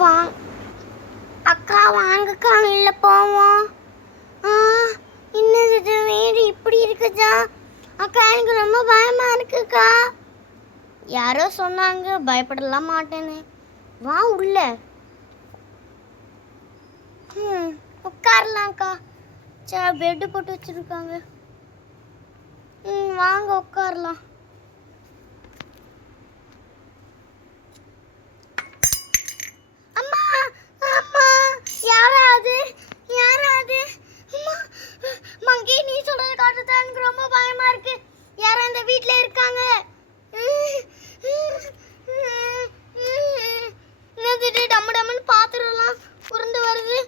வா அக்கா வாங்கக்கா இல்லை போவோம். இன்னது இது வீடு இப்படி இருக்குதா அக்கா? எனக்கு ரொம்ப பயமா இருக்குக்கா. யாரோ சொன்னாங்க பயப்படலாம் மாட்டேன்னு. வா உள்ள உட்காரலாம்க்கா. சரி பெட்டு போட்டு வச்சிருக்காங்க. வாங்க உட்காரலாம். அம்மா அம்மா யாராவது யாராவது மங்கி நீ சொல்றது காட்டுதான். எனக்கு ரொம்ப பயமா இருக்கு. யாரும் இந்த வீட்ல இருக்காங்க. டம்மு டம்முன்னு பாத்திரம்லாம் உருண்டு வருது.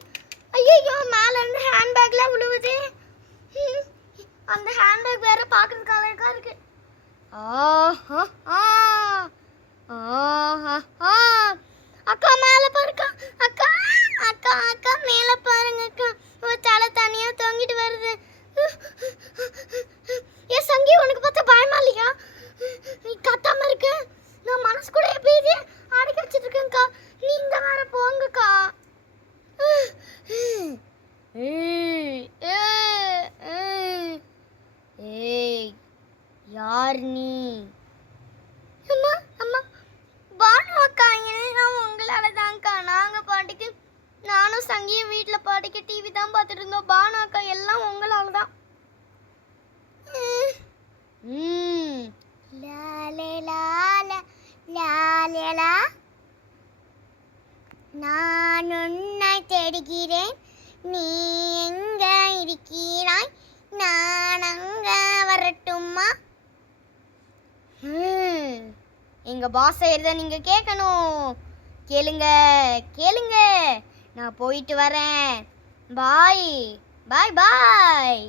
ஐயோ மேல இருந்து ஹேண்ட்பேக்ல விழுவுது. அந்த ஹேண்ட்பேக் வேற பாக்குறதுக்கு அழகா இருக்கு. அக்கா மேல பாருக்கா. அக்கா அக்கா அக்கா மேல பாருங்க அக்கா. தலை தனியா தொங்கிட்டு வருது. ஏ சங்கி உனக்கு பார்த்தா பயமா இல்லையா? நீ கத்தாம இருக்கு. நான் மனசு கூட எப்படியே அடக்கி வச்சிட்டு இருக்கேன்க்கா. நீங்க வேற போங்கக்கா. ஏய் யார் நீ? அம்மா அம்மா பானு அக்கா. எல்லாம் உங்களால தான்க்கா. நாங்கள் பாட்டுக்கு நானும் சங்கியும் வீட்டில் பாட்டுக்கு டிவி தான் பார்த்துட்டு இருந்தோம். பானு அக்கா எல்லாம் உங்களால தான். நான் உன்னை தேடுகிறேன். நீ எங்க இருக்கிறாய்? நான் அங்க வரட்டுமா? எங்க பாஸ் செய்யறத நீங்க கேட்கணும். கேளுங்க கேளுங்க. நான் போயிட்டு வரேன். பாய் பாய் பாய்.